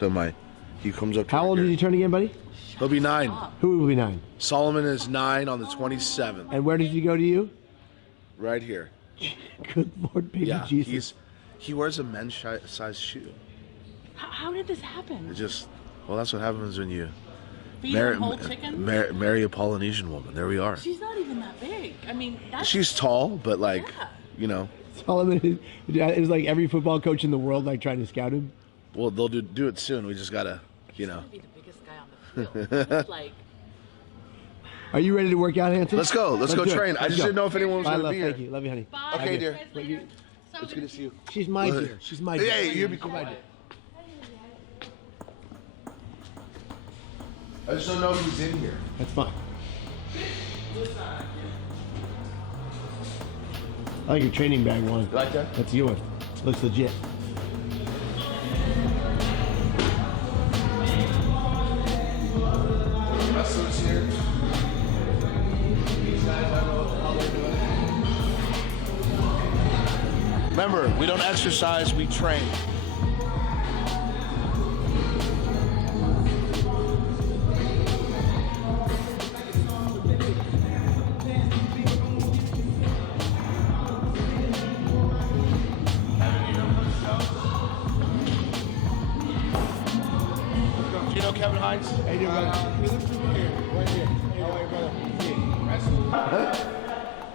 So he comes up to How old here. did you turn again, buddy? He'll be 9. Who will be 9? Solomon is 9 on the 27th. And where did you go to you? Right here. Good Lord, baby Jesus. He wears a men's size shoe. How did this happen? It just, well, that's what happens when you Feed a whole chicken? marry a Polynesian woman. There we are. She's not even that big. I mean, that's... She's tall, but like, Yeah. you know. Solomon is like every football coach in the world, like trying to scout him. Well, they'll do it soon. We just gotta, you know. He's gonna be the biggest guy on the field. He's like... Are you ready to work out, Hanson? Let's go. Let's go do it. train. I just didn't know if anyone was Bye, gonna love. be here. Thank you. Love you, honey. Bye. Okay, dear. It's good to see you. She's my dear. She's my dear. Hey, you be cool. My dear. I just don't know if he's in here. That's fine. I like your training bag, Juan. You like that? That's yours. Looks legit. Wrestlers here. These guys, I don't know how they're doing. Remember, we don't exercise, we train. You know Kevin Hines? How you doing, brother? Right here. How are you, brother?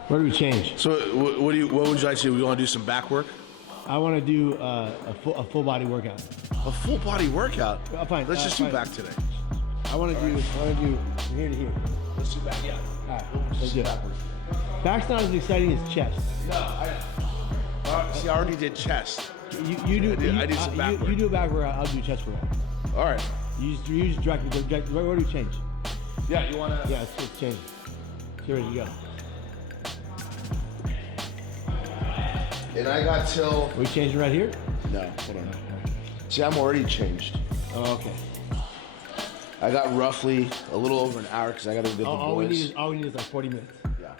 What do we change? So, what would you like to do? We want to do some back work? I want to do a full body workout. A full body workout? Fine. Let's just do fine. back today. I want to do from here to here. Let's do back, yeah. All right, let's do it. Back's not as exciting as chest. No, see, I already did chest. You do. I did some back work. You do a back workout. I'll do chest workout. All right. You just direct me. Where do we change? Yeah, you want to? Yeah, let's change. Here we go. And I got till... Are we changing right here? No, hold on. See, I'm already changed. Oh, okay. I got roughly a little over an hour because I got to do the All we boys. need is like 40 minutes. Yeah.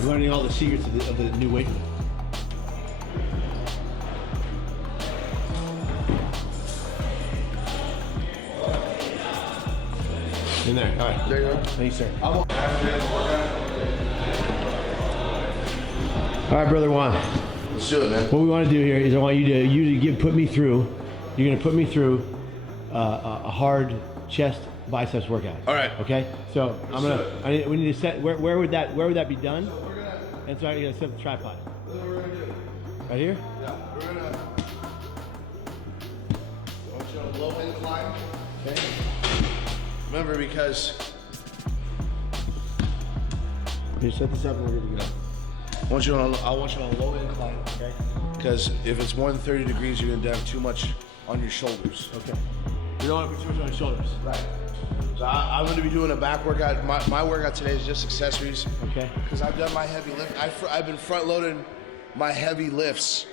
We're learning all the secrets of the new weight room. In there. All right. There you go. Thanks, sir. All right, brother Juan. Let's do it, man. What we want to do here is I want you to put me through. You're going to put me through a hard chest biceps workout. All right. Okay. So we need to set. Where would that be done? And so I'm going to set the tripod. Right here. Yeah, we're gonna. I want you on a low incline. Okay. Remember, because You set this up and we're good to go. I want you on a low incline. Okay. Because if it's more than 30 degrees, you're gonna have too much on your shoulders. Okay. You don't want to put too much on your shoulders. Right. So I'm going to be doing a back workout. My workout today is just accessories. Okay. Because I've done my heavy lift. I've been front loading my heavy lifts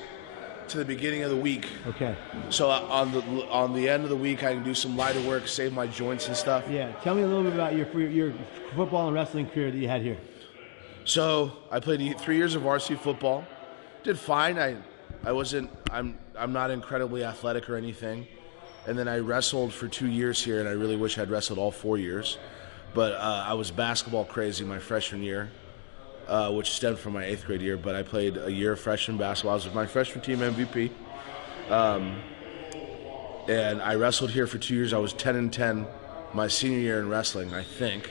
to the beginning of the week. Okay. So on the end of the week, I can do some lighter work, save my joints and stuff. Yeah. Tell me a little bit about your football and wrestling career that you had here. So I played 3 years of varsity football. Did fine. I'm not incredibly athletic or anything. And then I wrestled for 2 years here, and I really wish I'd wrestled all 4 years. But I was basketball crazy my freshman year, which stemmed from my 8th grade year. But I played a year of freshman basketball. I was my freshman team MVP. And I wrestled here for 2 years. I was 10-10 my senior year in wrestling, I think.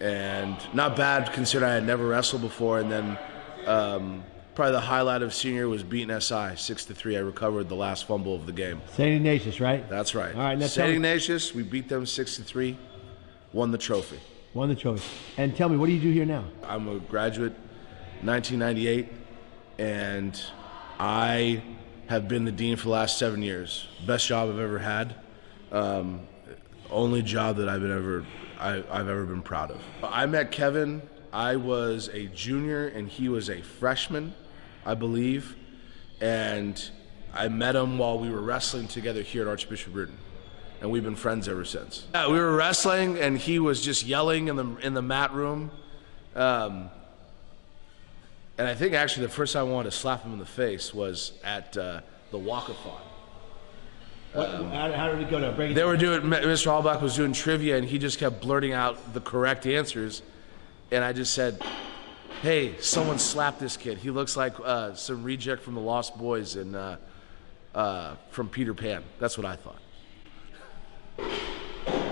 And not bad considering I had never wrestled before. And then probably the highlight of senior was beating SI 6-3. I recovered the last fumble of the game. St. Ignatius, right? That's right. All right, now St. Ignatius, we beat them 6-3, won the trophy. Won the trophy. And tell me, what do you do here now? I'm a graduate, 1998, and I have been the dean for the last 7 years. Best job I've ever had. Only job that I've ever been proud of. I met Kevin. I was a junior and he was a freshman, I believe. And I met him while we were wrestling together here at Archbishop Bruton. And we've been friends ever since. Yeah, we were wrestling and he was just yelling in the mat room. And I think actually the first time I wanted to slap him in the face was at the walkathon. How did it go down? They were doing, Mr. Allback was doing trivia, and he just kept blurting out the correct answers. And I just said, hey, someone slap this kid. He looks like some reject from the Lost Boys and from Peter Pan. That's what I thought.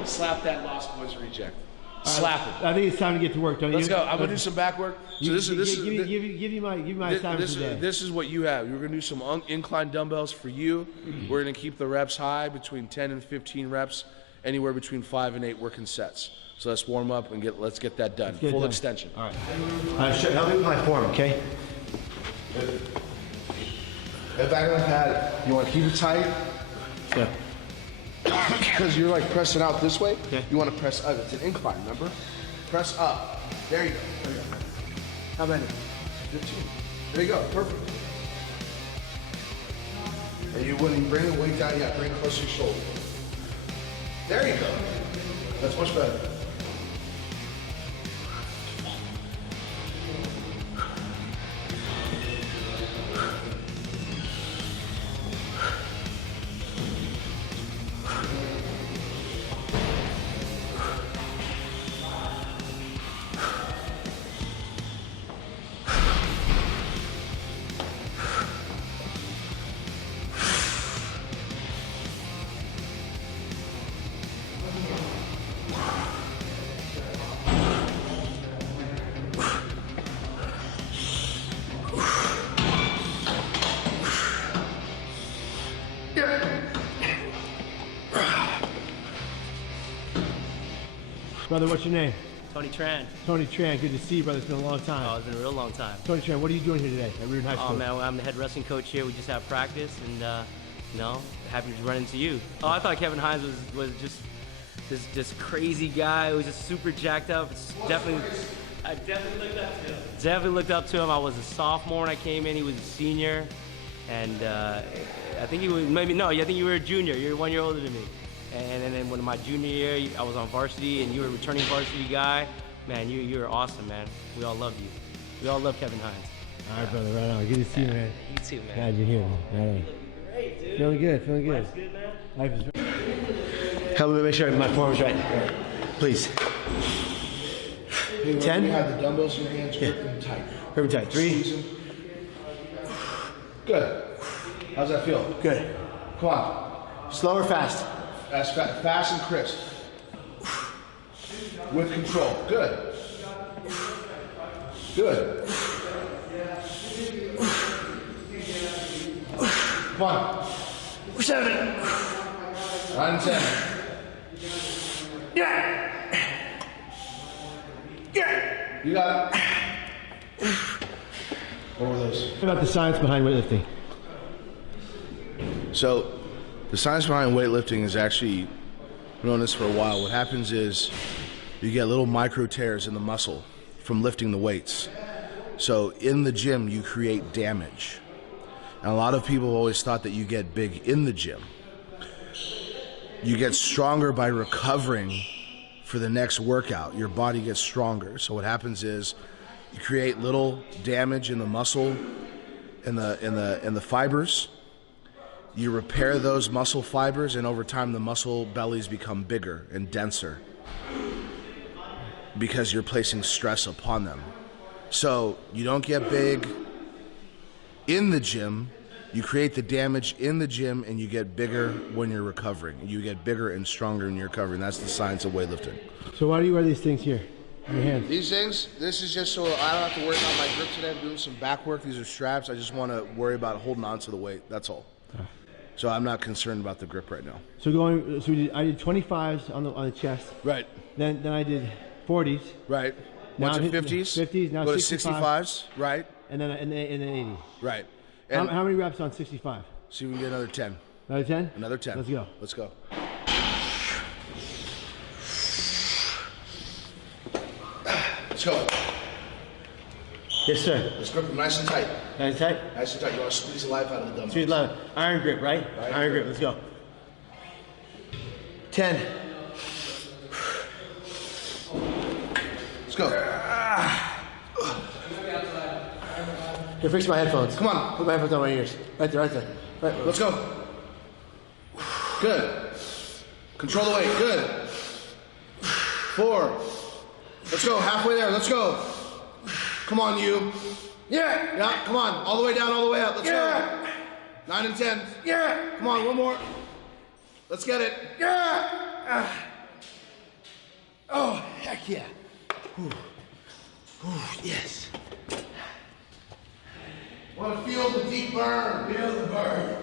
Slap that Lost Boys reject. Slap him. I think it's time to get to work, don't you? Let's go. I'm gonna do some back work. So Give me my assignment today. This is what you have. We're gonna do some incline dumbbells for you. We're gonna keep the reps high, between 10 and 15 reps, anywhere between 5 and 8 working sets. So let's warm up and let's get that done. Full extension. All right. Help me with my form, okay? Head back on the pad. You want to keep it tight. Yeah. Because you're like pressing out this way. Okay. You want to press up. It's an incline, remember? Press up. There you go. There you go. How many? 15. There you go. Perfect. And when you bring the weight down, bring it close to your shoulder. There you go. That's much better. Brother, what's your name? Tony Tran. Tony Tran. Good to see you, brother. It's been a long time. Oh, it's been a real long time. Tony Tran, what are you doing here today at Reardon High School? Oh man, I'm the head wrestling coach here. We just have practice, and happy to run into you. Oh, I thought Kevin Hines was just this crazy guy who was just super jacked up. I definitely looked up to him. Definitely looked up to him. I was a sophomore when I came in. He was a senior, and I think he was I think you were a junior. You're 1 year older than me. And then when my junior year, I was on varsity, and you were a returning varsity guy. Man, you were awesome, man. We all love you. We all love Kevin Hines. All right, brother. Right on. Good to see you, man. You too, man. Glad you're here, man. Right on. Great, dude. Feeling good. Feeling good. Life's good, man. Life is great. Help me make sure my form is right. Please. 10? You have the dumbbells in your hands, grip them tight. Grip them tight. 3. Good. How's that feel? Good. Come on. Slow or fast? Fast and crisp. With control. Good. Good. Come on. 7. 9 and 10. Yeah. Yeah. You got it. What were those? What about the science behind weightlifting? So, the science behind weightlifting is actually, I've known this for a while. What happens is you get little micro tears in the muscle from lifting the weights. So in the gym, you create damage. And a lot of people always thought that you get big in the gym. You get stronger by recovering for the next workout. Your body gets stronger. So what happens is you create little damage in the muscle, in the fibers. You repair those muscle fibers, and over time the muscle bellies become bigger and denser because you're placing stress upon them. So you don't get big in the gym, you create the damage in the gym, and you get bigger when you're recovering. You get bigger and stronger when you're recovering. That's the science of weightlifting. So why do you wear these things here in your hands? These things, this is just so I don't have to worry about my grip today. I'm doing some back work. These are straps. I just want to worry about holding on to the weight. That's all. So I'm not concerned about the grip right now. So I did 25s on the chest. Right. Then I did 40s. Right. Now Went to I'm 50s. 50s. Now go to 65s. 65s. Right. And then 80. Right. How And many reps on 65? see if we can get another 10. Another 10? Another 10. Let's go. Let's go. Let's go. Yes, sir. Let's grip them nice and tight. Nice and tight. Nice and tight. You want to squeeze the life out of the dumbbell. Sweet love. Iron grip, right? Iron grip. Let's go. 10. Let's go. Here, fix my headphones. Come on. Put my headphones on my ears. Right there, right there. Right. Let's go. Good. Control the weight. Good. 4. Let's go. Halfway there. Let's go. Come on, you. Yeah. Yeah, come on. All the way down, all the way up. Let's go. 9 and 10. Yeah. Come on, one more. Let's get it. Yeah. Oh, heck yeah. Ooh. Ooh, yes. Want to feel the deep burn. Feel the burn.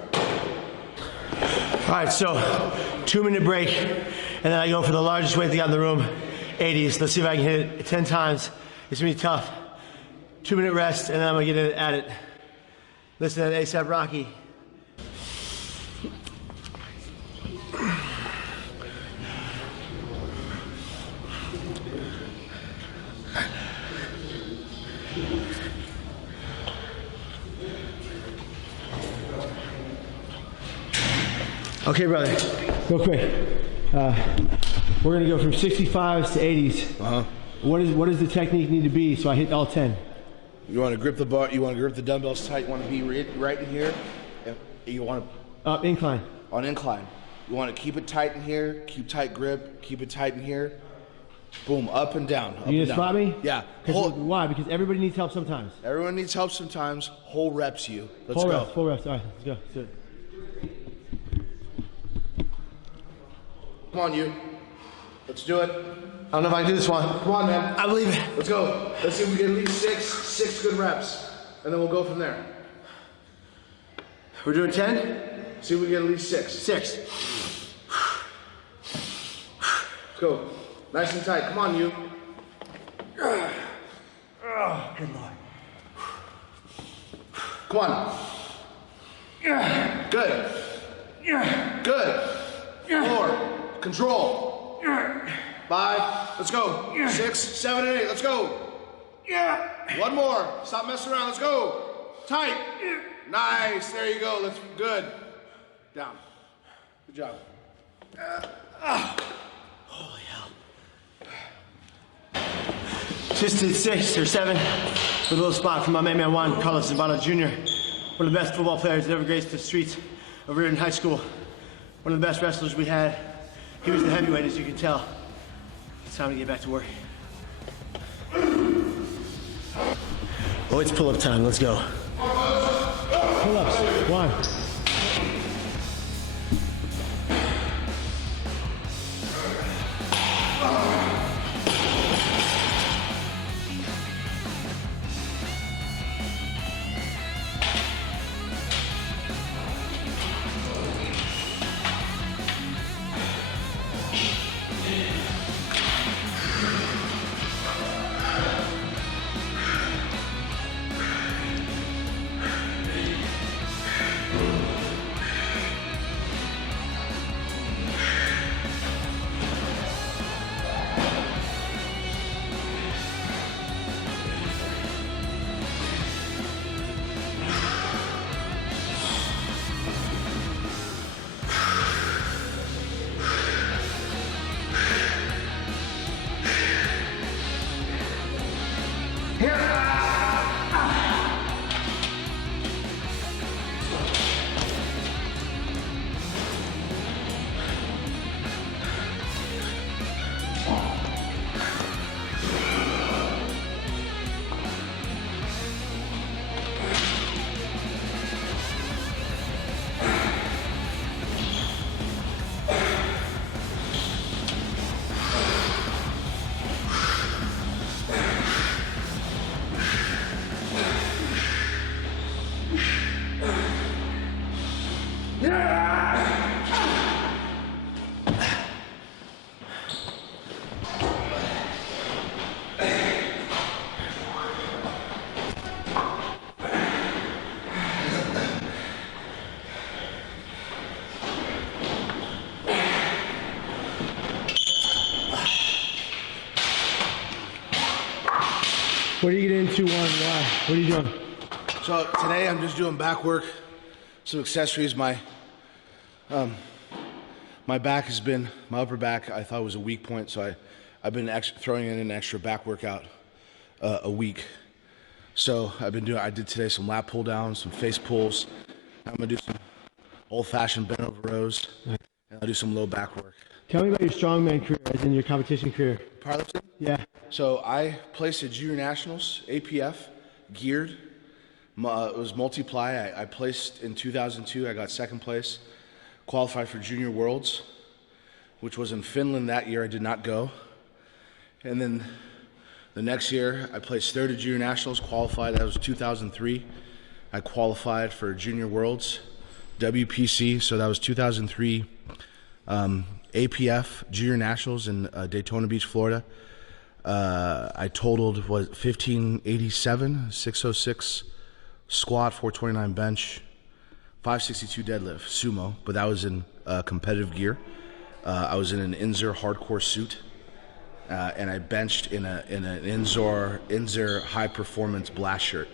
All right, so 2-minute break, and then I go for the largest weight they got in the room, 80s. Let's see if I can hit it 10 times. It's gonna be tough. 2-minute rest, and then I'm gonna get at it. Listen to that ASAP Rocky. Okay, brother, real quick. We're gonna go from 65s to 80s. What does the technique need to be so I hit all 10? You want to grip the bar. You want to grip the dumbbells tight. You want to be right in here. You want to Incline. on incline. You want to keep it tight in here. Keep tight grip. Keep it tight in here. Boom, up and down. Up You and gonna spot me? Yeah. Why? Because everybody needs help sometimes. Everyone needs help sometimes. Whole reps you. Let's Full go. reps, full reps. All right, let's go. Let's do it. Come on, you. Let's do it. I don't know if I can do this one. Come on, man. I believe it. Let's go. Let's see if we get at least six good reps, and then we'll go from there. We're doing 10? See if we get at least 6. 6. Let's go. Nice and tight. Come on, you. Oh, good Lord. Come on. Good. Good. 4. Control. 5. Let's go. 6, 7, and 8. Let's go. One more. Stop messing around. Let's go. Tight. Nice. There you go. Let's good. Down. Good job. Holy hell. Just did 6 or 7 with a little spot from my main man Juan Carlos Zumbado Jr. One of the best football players that ever graced the streets of Reardon High School. One of the best wrestlers we had. He was the heavyweight, as you can tell. It's time to get back to work. Oh, it's pull-up time. Let's go. Pull-ups. 1. What are you getting into, Juan? Why? What are you doing? So today I'm just doing back work, some accessories. My back has been, my upper back I thought was a weak point, so I've been throwing in an extra back workout a week. So I did today some lat pull downs, some face pulls. I'm gonna do some old-fashioned bent over rows, and I'll do some low back work. Tell me about your strongman career, as in your competition career. Powerlifting? Yeah. So I placed at Junior Nationals, APF, geared. It was multiply. I placed in 2002. I got second place. Qualified for Junior Worlds, which was in Finland that year. I did not go. And then the next year, I placed third at Junior Nationals, qualified. That was 2003. I qualified for Junior Worlds, WPC. So that was 2003. APF Junior Nationals in Daytona Beach, Florida. I totaled 1587, 606 squat, 429 bench, 562 deadlift, sumo. But that was in competitive gear. I was in an Inzer hardcore suit, and I benched in an Inzer high performance blast shirt.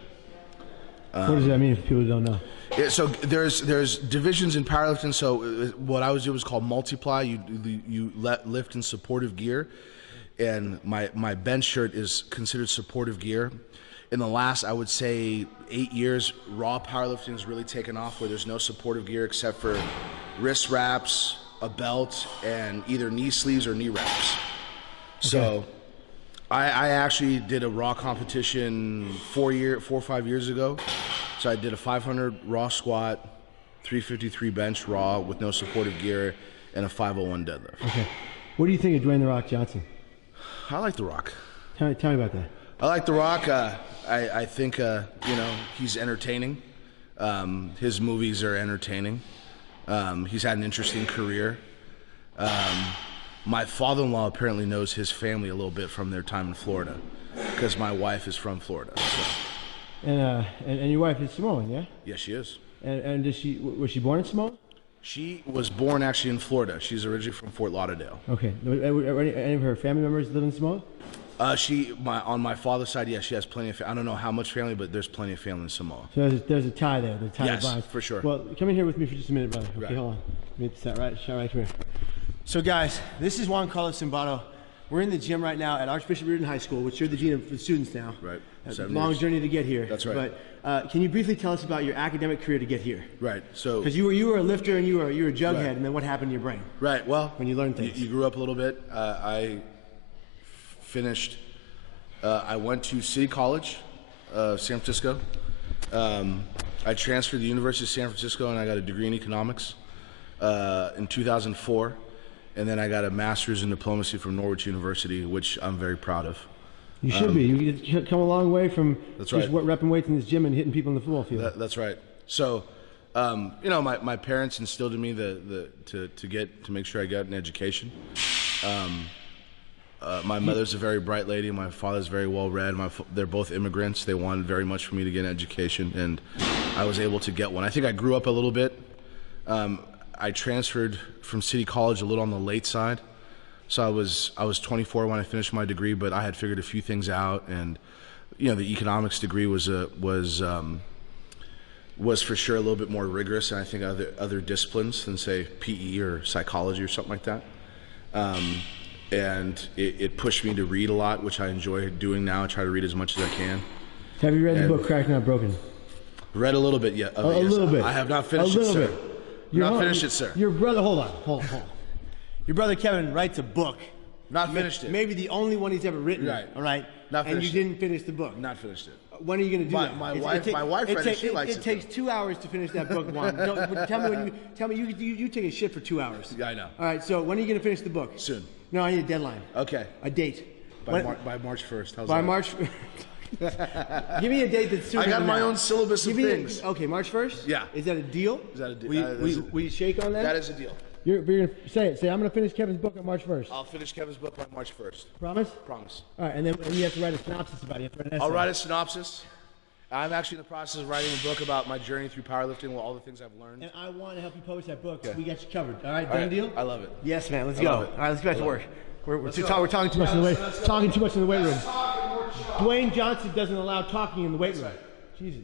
What does that mean if people don't know? Yeah, so there's divisions in powerlifting. So what I was doing was called multiply. You lift in supportive gear, and my bench shirt is considered supportive gear. In the last, I would say, 8 years, raw powerlifting has really taken off, where there's no supportive gear except for wrist wraps, a belt, and either knee sleeves or knee wraps. So I actually did a raw competition 4 or 5 years ago. So I did a 500 raw squat, 353 bench raw with no supportive gear, and a 501 deadlift. Okay. What do you think of Dwayne "The Rock" Johnson? I like The Rock. Tell me about that. I like The Rock. I think he's entertaining. His movies are entertaining. He's had an interesting career. My father-in-law apparently knows his family a little bit from their time in Florida, because my wife is from Florida. So. And your wife is Samoan, yeah? Yes, she is. And was she born in Samoa? She was born actually in Florida. She's originally from Fort Lauderdale. Okay. Any of her family members live in Samoa? On my father's side, yes, she has plenty of. I don't know how much family, but there's plenty of family in Samoa. So there's a tie there. The tie yes, binds. for sure. Well, come in here with me for just a minute, brother. Okay, right. hold on. Let me get that right here. So guys, this is Juan Zumbado. We're in the gym right now at Archbishop Reardon High School, which you're the dean of the students now. Right. It's a long journey to get here. That's right. But can you briefly tell us about your academic career to get here? Right. So because you were a lifter and you were a jughead, right. And then what happened to your brain? Right. Well, when you learned things, you grew up a little bit. I finished. I went to City College, San Francisco. I transferred to the University of San Francisco, and I got a degree in economics in 2004. And then I got a master's in diplomacy from Norwich University, which I'm very proud of. You should be. You come a long way from just repping weights in this gym and hitting people in the football field. That's right. So, my parents instilled in me to make sure I got an education. My mother's a very bright lady. My father's very well read. They're both immigrants. They wanted very much for me to get an education, and I was able to get one. I think I grew up a little bit. I transferred from City College a little on the late side, so I was 24 when I finished my degree. But I had figured a few things out, and the economics degree was for sure a little bit more rigorous than I think other disciplines than say PE or psychology or something like that. And it pushed me to read a lot, which I enjoy doing now. I try to read as much as I can. Have you read the book Cracked Not Broken? Read a little bit yet. A little bit. I have not finished it, sir. Not finished it, sir. Your brother, hold on. Your brother Kevin writes a book. Not finished it. Maybe the only one he's ever written. Right. All right. Not finished. And you didn't finish the book. Not finished it. When are you going to do that? My wife read it. She likes it. It takes 2 hours to finish that book, Juan. Tell me you take a shit for 2 hours. Yeah, I know. All right. So when are you going to finish the book? Soon. No, I need a deadline. Okay. A date. By March 1st. How's by that? March. Give me a date that's sooner. I got than my that. own syllabus of things. Okay, March 1st? Yeah. Is that a deal? Is that a deal? Will you shake on that? That is a deal. You're going to say it. Say, I'm going to finish Kevin's book on March 1st. I'll finish Kevin's book by March 1st. Promise? Promise. All right, and then you have to write a synopsis about it. You have to write an essay. I'll write a synopsis. I'm actually in the process of writing a book about my journey through powerlifting, all the things I've learned. And I want to help you publish that book, so we got you covered. All right, done deal? I love it. Yes, man. Let's go. All right, let's get back to work. We're talking too much in the weight room. Dwayne Johnson doesn't allow talking in the weight room. Jesus.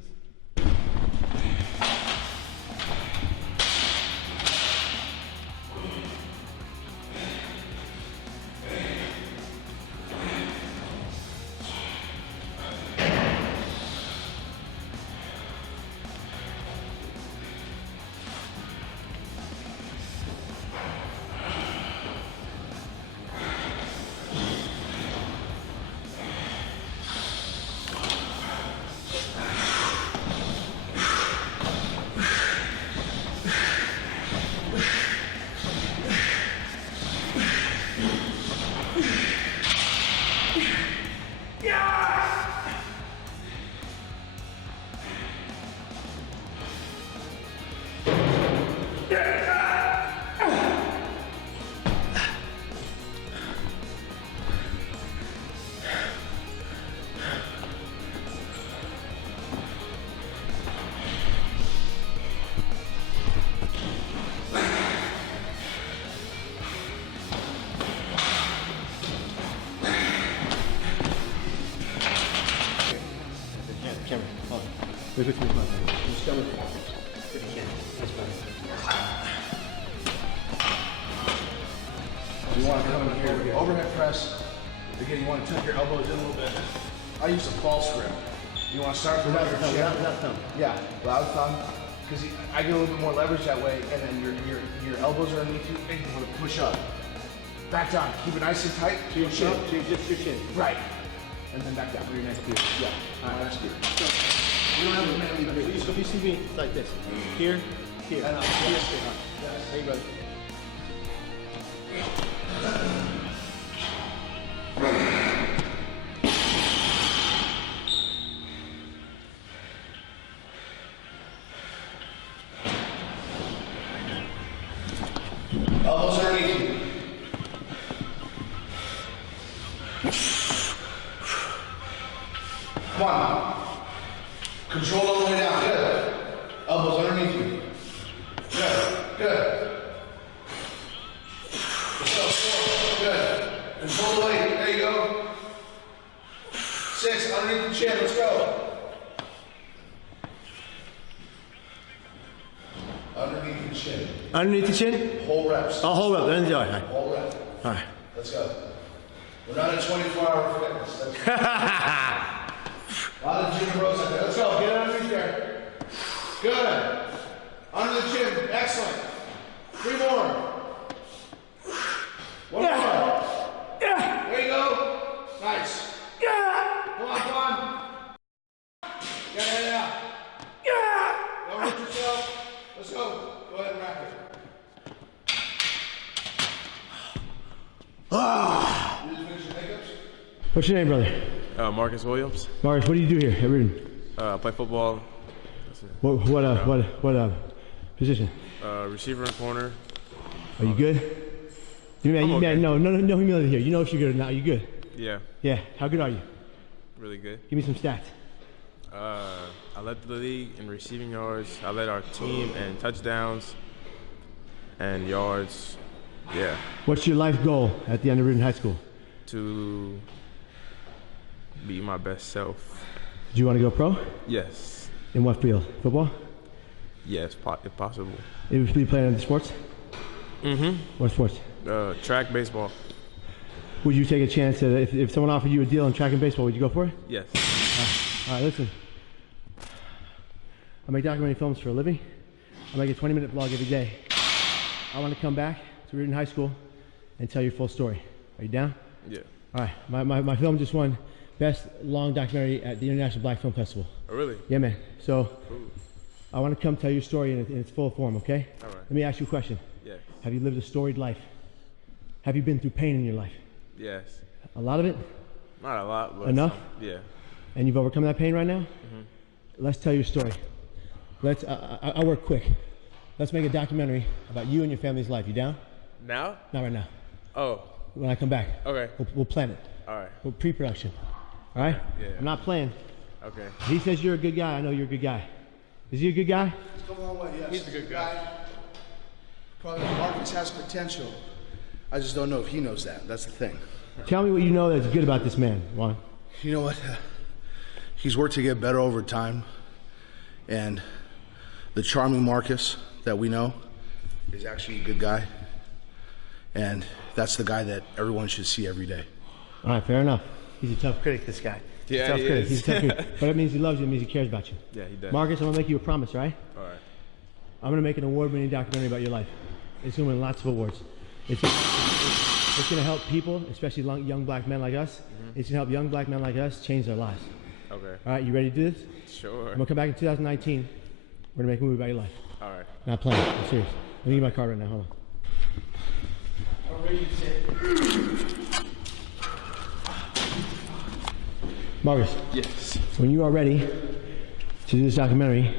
Wait, just go with if you can. That's fine. You want to come in here, overhead press. Again, you want to tuck your elbows in a little bit. I use a false grip. You want to start from your chin. Without thumb. Yeah, without thumb. Because I get a little bit more leverage that way, and then your elbows are underneath you, and you want to push up. Back down. Keep it nice and tight. To your chin. Just your chin. Right. And then back down. Your next gear. Yeah. All right, that's good. So, we don't have a man leave here. So if you see me, it's like this. Here, here. Here. Hey, brother. Elbows underneath you. Come on. Control all the way down. Good. Elbows underneath you. Good. Good. Let's go. 4. Good. Control the weight. There you go. 6. Underneath the chin. Let's go. Underneath the chin. Underneath the chin? Whole reps. Oh, hold up. All right. Whole rep. All right. Let's go. We're not a 24-hour fitness. A lot of gym bros out there. Let's go. Get underneath there. Good. Under the chin. Excellent. 3 more. 1 more. There you go. Nice. Come on, come on. Yeah. Don't hurt yourself. Let's go. Go ahead and wrap it. You just finish your makeups? What's your name, brother? Marcus Williams. Marcus, what do you do here at Reardon? I play football. What position? Receiver and corner. Are you good? okay. No humility here. You know if you're good or not. Are you good? Yeah, Yeah. How good are you? really good. Give me some stats. I led the league in receiving yards. I led our team in touchdowns and yards. Yeah, What's your life goal at the end of Reardon High School? to be my best self. Do you want to go pro? Yes, In what field? Football? yes, if possible. If you play other sports? What sports? Track, baseball. Would you take a chance at if someone offered you a deal in track and baseball? Would you go for it? Yes. All right, listen. I make documentary films for a living. I make a 20-minute vlog every day. I want to come back to Reardon High School and tell your full story. Are you down? Yeah. All right. My film just won Best Long Documentary at the International Black Film Festival. Oh, really? Yeah, man. So Ooh. I want to come tell your story in its full form, okay? All right. Let me ask you a question. Yeah. Have you lived a storied life? Have you been through pain in your life? Yes. A lot of it? Not a lot, but Enough? Yeah. And you've overcome that pain right now? Let's tell your story. I'll work quick. Let's make a documentary about you and your family's life. You down? Now? Not right now. Oh. When I come back. Okay. We'll plan it. All right. We'll pre-production. All right? Yeah. I'm not playing. Okay. He says you're a good guy. I know you're a good guy. Is he a good guy? He's come a long way, yes. He's a good guy. Probably Marcus has potential. I just don't know if he knows that. That's the thing. Tell me what you know that's good about this man, Juan. You know what? He's worked to get better over time. And the charming Marcus that we know is actually a good guy. And that's the guy that everyone should see every day. All right, fair enough. He's a tough critic, this guy. He's Yeah, a tough he critic. is. He's a tough critic. But that means he loves you. It means he cares about you. Yeah, he does. Marcus, I'm going to make you a promise, right? All right. I'm going to make an award-winning documentary about your life. It's going to win lots of awards. It's going to help people, especially young black men like us. It's going to help young black men like us change their lives. Okay. All right, you ready to do this? Sure. I'm going to come back in 2019. We're going to make a movie about your life. All right. Not playing. I'm serious. Let me get my card right now. Hold on. Marcus, Yes. when you are ready to do this documentary,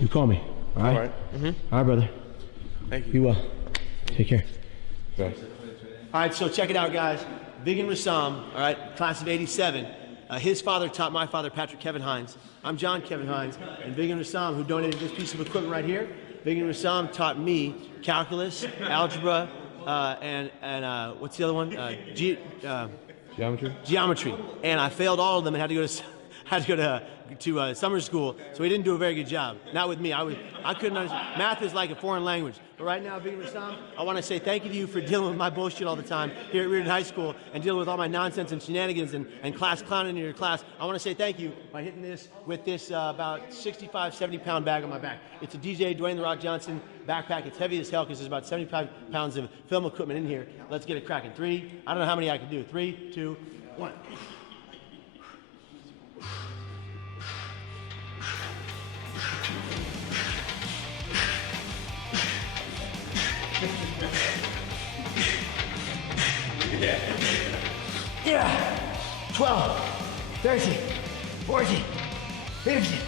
you call me. All right? All right. All right, brother. Thank Be you. well. Take care. Bye. All right, so check it out, guys. Vigan Rassam, all right, class of 87. His father taught my father, Patrick Kevin Hines. I'm John Kevin Hines, and Vigan Rassam, who donated this piece of equipment right here, Vigan Rassam taught me calculus, algebra, and what's the other one? Geometry. Geometry. And I failed all of them and had to go to had to go to summer school, so he didn't do a very good job. Not with me. I couldn't understand. Math is like a foreign language. But right now, Big Rassam, I want to say thank you to you for dealing with my bullshit all the time here at Reardon High School and dealing with all my nonsense and shenanigans and class clowning in your class. I want to say thank you by hitting this with this about 65, 70-pound bag on my back. It's a DJ Dwayne The Rock Johnson backpack. It's heavy as hell because there's about 75 pounds of film equipment in here. Let's get it cracking. 3, I don't know how many I can do. 3, 2, 1. Yeah. 12, 13, 14, 15,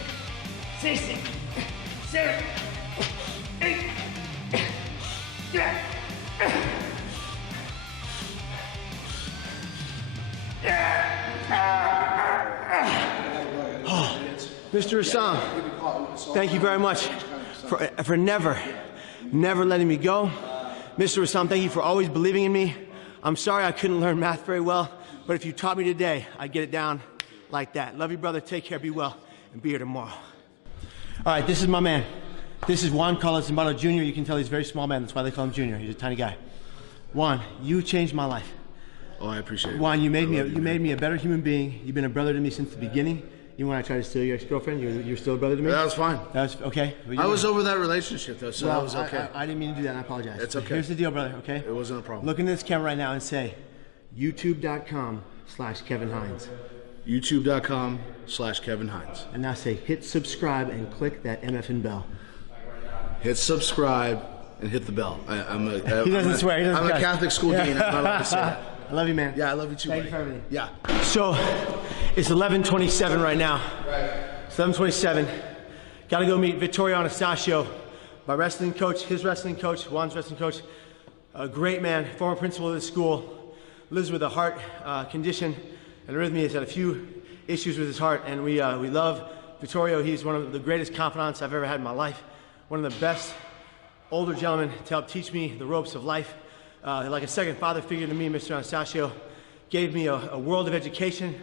16, 17, 18. Yeah. Oh, Mr. Rassam, thank you very much for never letting me go. Mr. Rassam, thank you for always believing in me. I'm sorry I couldn't learn math very well, but if you taught me today, I'd get it down like that. Love you, brother. Take care. Be well. And be here tomorrow. All right, this is my man. This is Juan Zumbado Jr. You can tell he's a very small man. That's why they call him Junior. He's a tiny guy. Juan, you changed my life. Oh, I appreciate it. Juan, you made me a better human being. You've been a brother to me since the beginning. Even when I tried to steal your ex-girlfriend, you're still a brother to me? That was fine. That was okay? I was over that relationship, though, so that was okay. I didn't mean to do that, and I apologize. It's okay. Here's the deal, brother, okay? It wasn't a problem. Look into this camera right now and say, youtube.com/Kevin Hines. youtube.com/Kevin Hines. And now say, hit subscribe and click that MFN bell. Hit subscribe and hit the bell. He doesn't swear. He doesn't I'm cuss. a Catholic school dean. I'm not allowed to say that. I love you, man. Yeah, I love you too, Thank buddy. you for everything. Yeah. So, it's 11:27 right now. It's 11:27. Got to go meet Vittorio Anastasio, my wrestling coach, his wrestling coach, Juan's wrestling coach. A great man, former principal of the school, lives with a heart condition and arrhythmia. He's had a few issues with his heart, and we love Vittorio. He's one of the greatest confidants I've ever had in my life. One of the best older gentlemen to help teach me the ropes of life. Like a second father figure to me, Mr. Anastasio gave me a world of education,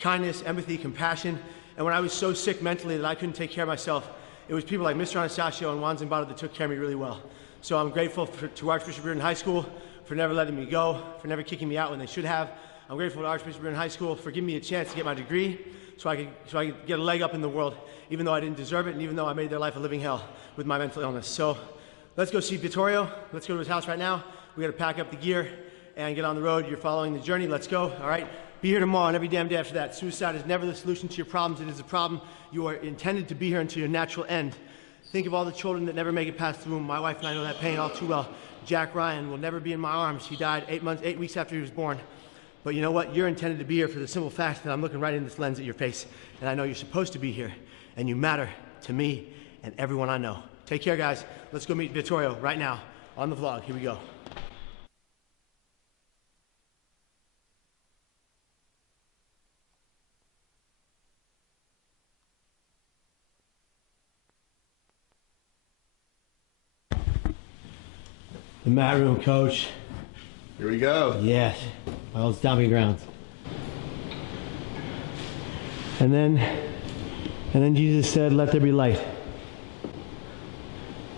kindness, empathy, compassion. And when I was so sick mentally that I couldn't take care of myself, it was people like Mr. Anastasio and Juan Zumbado that took care of me really well. So I'm grateful to Archbishop Reardon High School for never letting me go, for never kicking me out when they should have. I'm grateful to Archbishop Reardon High School for giving me a chance to get my degree so I could get a leg up in the world, even though I didn't deserve it and even though I made their life a living hell with my mental illness. So let's go see Vittorio. Let's go to his house right now. We got to pack up the gear and get on the road. You're following the journey. Let's go. All right. Be here tomorrow and every damn day after that. Suicide is never the solution to your problems. It is a problem. You are intended to be here until your natural end. Think of all the children that never make it past the womb. My wife and I know that pain all too well. Jack Ryan will never be in my arms. He died 8 weeks after he was born. But you know what? You're intended to be here for the simple fact that I'm looking right in this lens at your face. And I know you're supposed to be here. And you matter to me and everyone I know. Take care, guys. Let's go meet Vittorio right now on the vlog. Here we go. The mat room, coach. Here we go. Yes, my old stomping grounds. And then Jesus said, "Let there be light."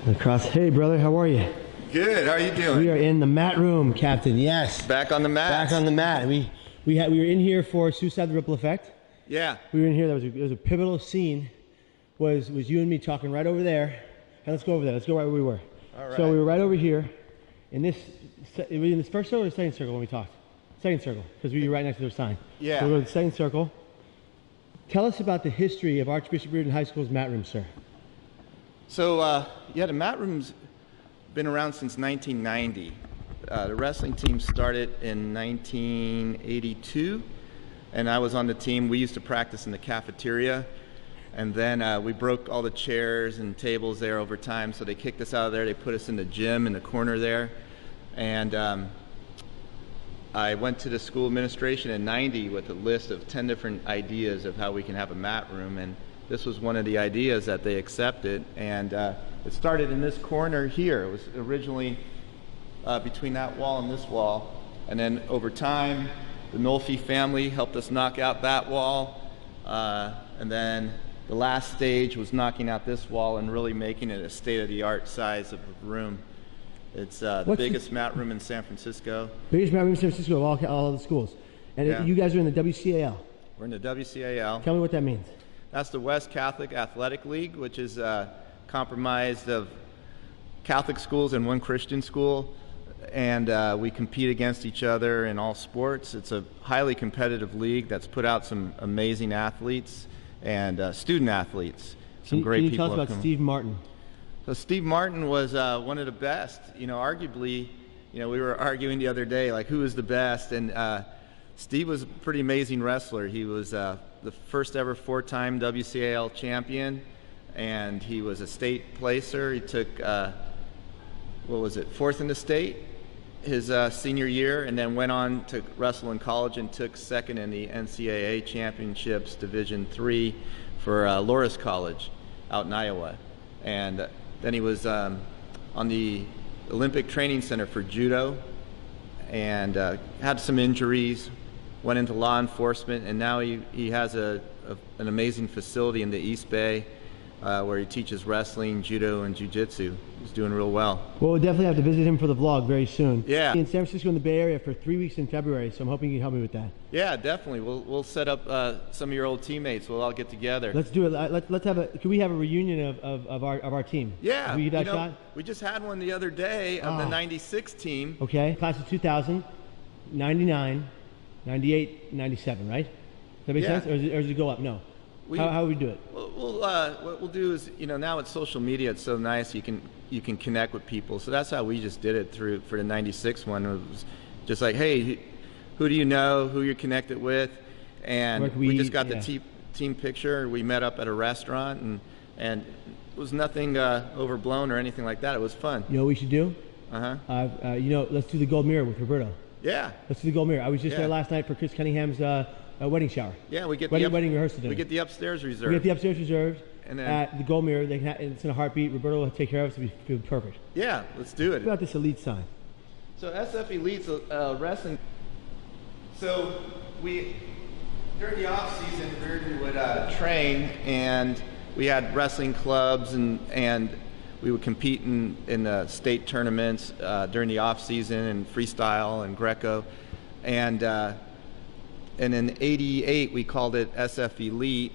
And across, hey brother, how are you? Good. How are you doing? We are in the mat room, Captain. Yes. Back on the mat. Back on the mat. We were in here for Suicide: The Ripple Effect. Yeah. We were in here. There was a pivotal scene. Was you and me talking right over there? And let's go over there. Let's go right where we were. All right. So we were right over here. In this first circle or the second circle when we talked? Second circle, because we were right next to their sign. Yeah. So we go to the second circle. Tell us about the history of Archbishop Reardon High School's mat room, sir. So, yeah, the mat room's been around since 1990. The wrestling team started in 1982, and I was on the team. We used to practice in the cafeteria, and then we broke all the chairs and tables there over time, so they kicked us out of there. They put us in the gym in the corner there. And I went to the school administration in '90 with a list of 10 different ideas of how we can have a mat room, and this was one of the ideas that they accepted. And it started in this corner here. It was originally between that wall and this wall, and then over time the Nolfi family helped us knock out that wall, And then the last stage was knocking out this wall and really making it a state-of-the-art size of a room. It's the biggest mat room in San Francisco. Biggest mat room in San Francisco of all the schools. And Yeah. you guys are in the WCAL. We're in the WCAL. Tell me what that means. That's the West Catholic Athletic League, which is comprised of Catholic schools and one Christian school. And we compete against each other in all sports. It's a highly competitive league that's put out some amazing athletes and student athletes. Some great Can you people. tell us about Steve Martin? So Steve Martin was one of the best. You know, arguably, you know, we were arguing the other day, like, who is the best? And Steve was a pretty amazing wrestler. He was the first ever 4-time WCAL champion, and he was a state placer. He took, what was it, 4th in the state his senior year, and then went on to wrestle in college and took 2nd in the NCAA Championships Division III for Loras College out in Iowa. And then he was on the Olympic Training Center for judo, and had some injuries, went into law enforcement, and now he has an amazing facility in the East Bay where he teaches wrestling, judo, and jiu-jitsu. He's doing real well. Well, we'll definitely have to visit him for the vlog very soon. Yeah. In San Francisco in the Bay Area for 3 weeks in February, so I'm hoping you can help me with that. Yeah, definitely. We'll set up some of your old teammates. We'll all get together. Let's do it. Let's have can we have a reunion of our team? Yeah. Can we get that shot? We just had one the other day of the '96 team. Okay. Class of 2000, 99, 98, 97, right? Does that make sense? Or does it go up? No. How would we do it? What we'll do is, you know, now with social media, it's so nice. You can connect with people. So that's how we just did it for the '96 one. It was just like, hey, who do you know? Who you're connected with? And we just got the team picture. We met up at a restaurant, and it was nothing overblown or anything like that. It was fun. You know what we should do? You know, let's do the gold mirror with Roberto. Yeah. Let's do the gold mirror. I was just there last night for Chris Cunningham's wedding shower. Yeah, we get wedding rehearsal dinner. We get the upstairs reserved. We get the upstairs reserved. And then at the gold mirror, it's in a heartbeat. Roberto will take care of it, so it'll be perfect. Yeah, let's do it. What about this elite sign? So SF Elite's wrestling. So during the off season, we would train, and we had wrestling clubs, and we would compete in state tournaments during the off season, and freestyle and Greco, and in '88 we called it SF Elite.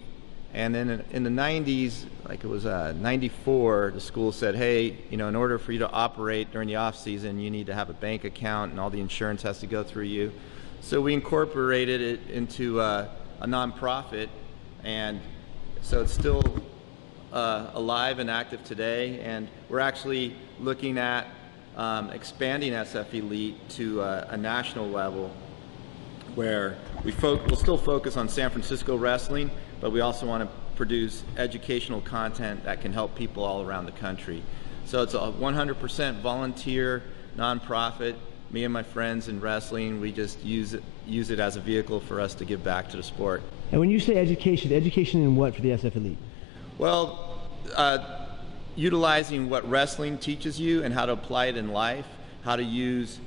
And then in the 90s, like it was 94, the school said, hey, you know, in order for you to operate during the off season, you need to have a bank account and all the insurance has to go through you. So we incorporated it into a nonprofit, and so it's still alive and active today. And we're actually looking at expanding SF Elite to a national level, where we'll still focus on San Francisco wrestling, but we also want to produce educational content that can help people all around the country. So it's a 100% volunteer nonprofit. Me and my friends in wrestling, we just use it as a vehicle for us to give back to the sport. And when you say education in what for the SF Elite? Well, utilizing what wrestling teaches you and how to apply it in life, how to use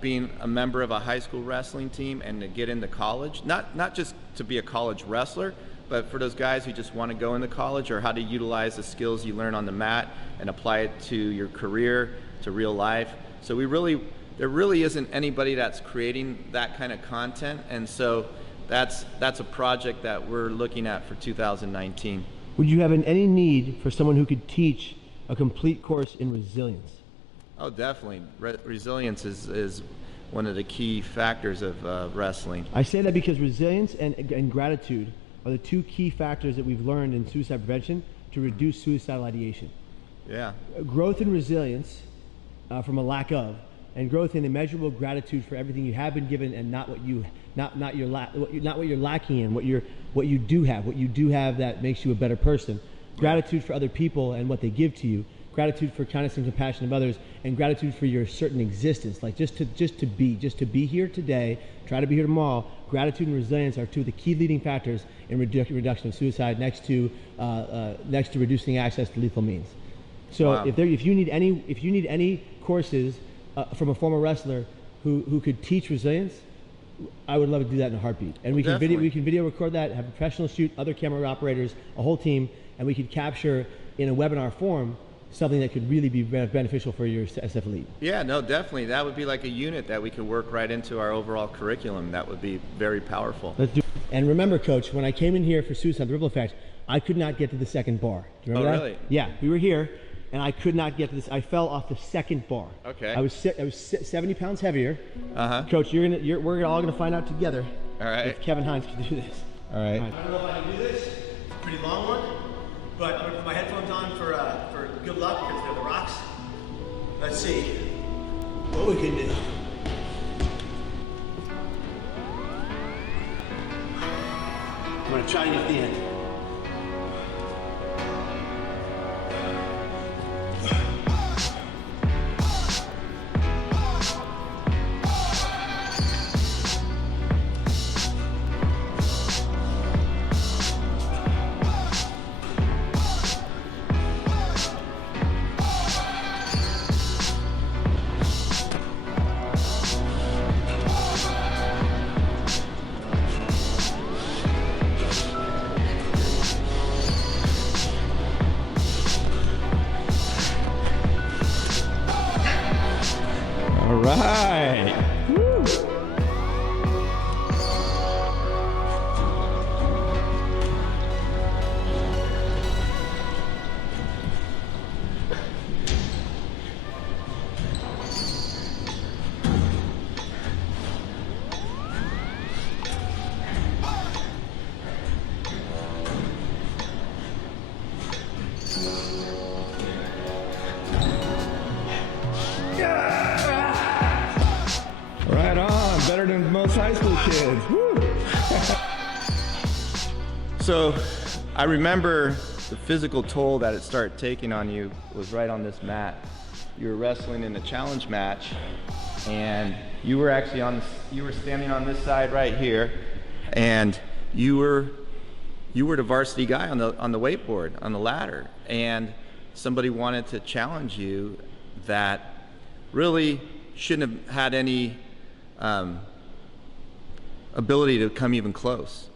being a member of a high school wrestling team and to get into college, not just to be a college wrestler, but for those guys who just want to go into college, or how to utilize the skills you learn on the mat and apply it to your career, to real life. So there really isn't anybody that's creating that kind of content, and so that's a project that we're looking at for 2019. Would you have any need for someone who could teach a complete course in resilience? Oh, definitely. Resilience is one of the key factors of wrestling. I say that because resilience and gratitude are the two key factors that we've learned in suicide prevention to reduce suicidal ideation. Yeah. Growth in resilience from a lack of, and growth in immeasurable gratitude for everything you have been given and not what you're lacking in, what you do have that makes you a better person. Gratitude for other people and what they give to you. Gratitude for kindness and compassion of others, and gratitude for your certain existence, like just to be here today, try to be here tomorrow. Gratitude and resilience are two of the key leading factors in reduction of suicide, next to reducing access to lethal means. So wow. if you need any courses from a former wrestler who could teach resilience, I would love to do that in a heartbeat. And we can video record that, have a professional shoot, other camera operators, a whole team, and we could capture in a webinar form something that could really be beneficial for your SF Elite. Yeah, no, definitely. That would be like a unit that we could work right into our overall curriculum. That would be very powerful. Let's do it. And remember, Coach, when I came in here for Suicide, the Ripple Effect, I could not get to the second bar. Do you remember that? Really? Yeah, we were here, and I could not get to this. I fell off the second bar. Okay. I was 70 pounds heavier. Uh-huh. Coach, we're all gonna find out together. All right. If Kevin Hines can do this. All right. I don't know if I can do this. It's a pretty long one, but I'm gonna put my headphones on for good luck because they're the rocks. Let's see what we can do. I'm gonna try and get the end. All right. Woo. Right on, better than most high school kids. Woo. So I remember the physical toll that it started taking on you was right on this mat. You were wrestling in a challenge match, and you were actually you were standing on this side right here, and you were the varsity guy on the weight board, on the ladder, and somebody wanted to challenge you that really shouldn't have had any ability to come even close,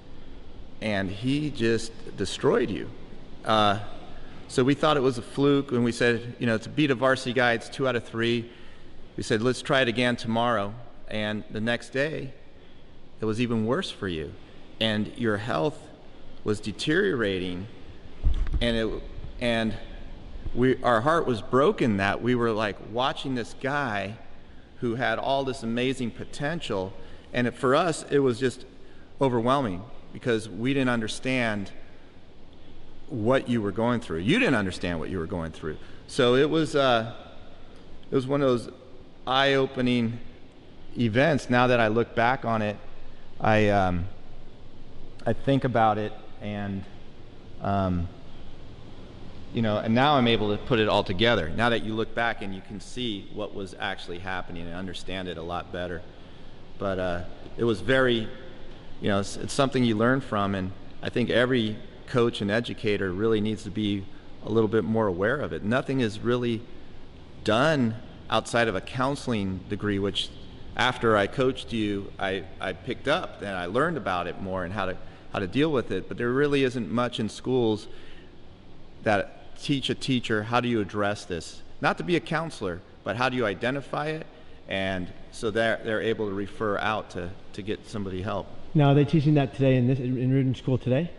and he just destroyed you. So we thought it was a fluke, and we said, you know, to beat a varsity guy, it's 2 out of 3. We said, let's try it again tomorrow. And the next day, it was even worse for you, and your health was deteriorating, and our heart was broken that we were like watching this guy who had all this amazing potential, and for us it was just overwhelming because we didn't understand what you were going through. You didn't understand what you were going through. So it was one of those eye-opening events. Now that I look back on it, I think about it, and you know, and now I'm able to put it all together. Now that you look back and you can see what was actually happening and understand it a lot better. But it was very, you know, it's something you learn from, and I think every coach and educator really needs to be a little bit more aware of it. Nothing is really done outside of a counseling degree, which after I coached you, I picked up and I learned about it more and how to deal with it. But there really isn't much in schools that teach a teacher how do you address this. Not to be a counselor, but how do you identify it, and so they're able to refer out to get somebody help. Now, are they teaching that today in Rudin School today?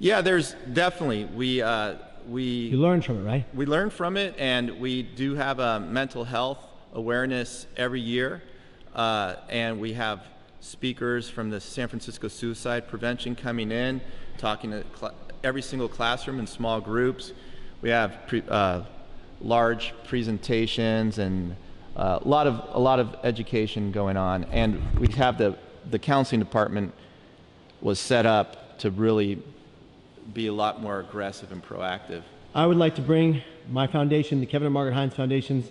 Yeah, there's definitely, you learn from it, right? We learn from it, and we do have a mental health awareness every year, and we have speakers from the San Francisco Suicide Prevention coming in, talking to every single classroom in small groups. We have large presentations and a lot of education going on, and we have the counseling department was set up to really be a lot more aggressive and proactive. I would like to bring my foundation, the Kevin and Margaret Hines Foundation's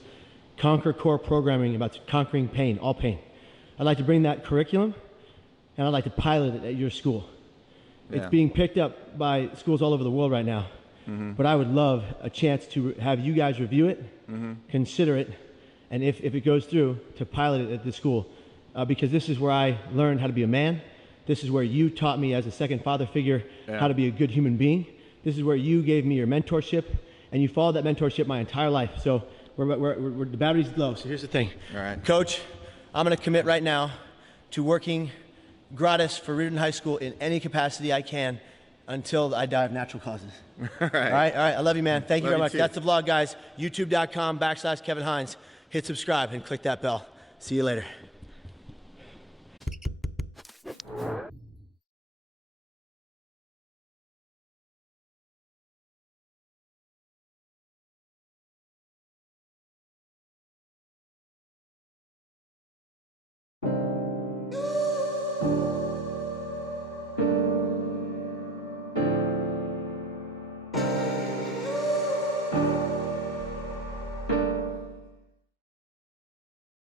Conquer Core programming about conquering pain, all pain. I'd like to bring that curriculum, and I'd like to pilot it at your school. Yeah. It's being picked up by schools all over the world right now. Mm-hmm. But I would love a chance to have you guys review it, mm-hmm. consider it, and if it goes through, to pilot it at the school. because this is where I learned how to be a man. This is where you taught me as a second father figure how to be a good human being. This is where you gave me your mentorship, and you followed that mentorship my entire life. So the battery's low. So here's the thing. All right. Coach, I'm going to commit right now to working gratis for Reardon High School in any capacity I can until I die of natural causes. All right. All right. I love you, man. Thank you very Love you much. too. That's the vlog, guys. YouTube.com/Kevin Hines. Hit subscribe and click that bell. See you later.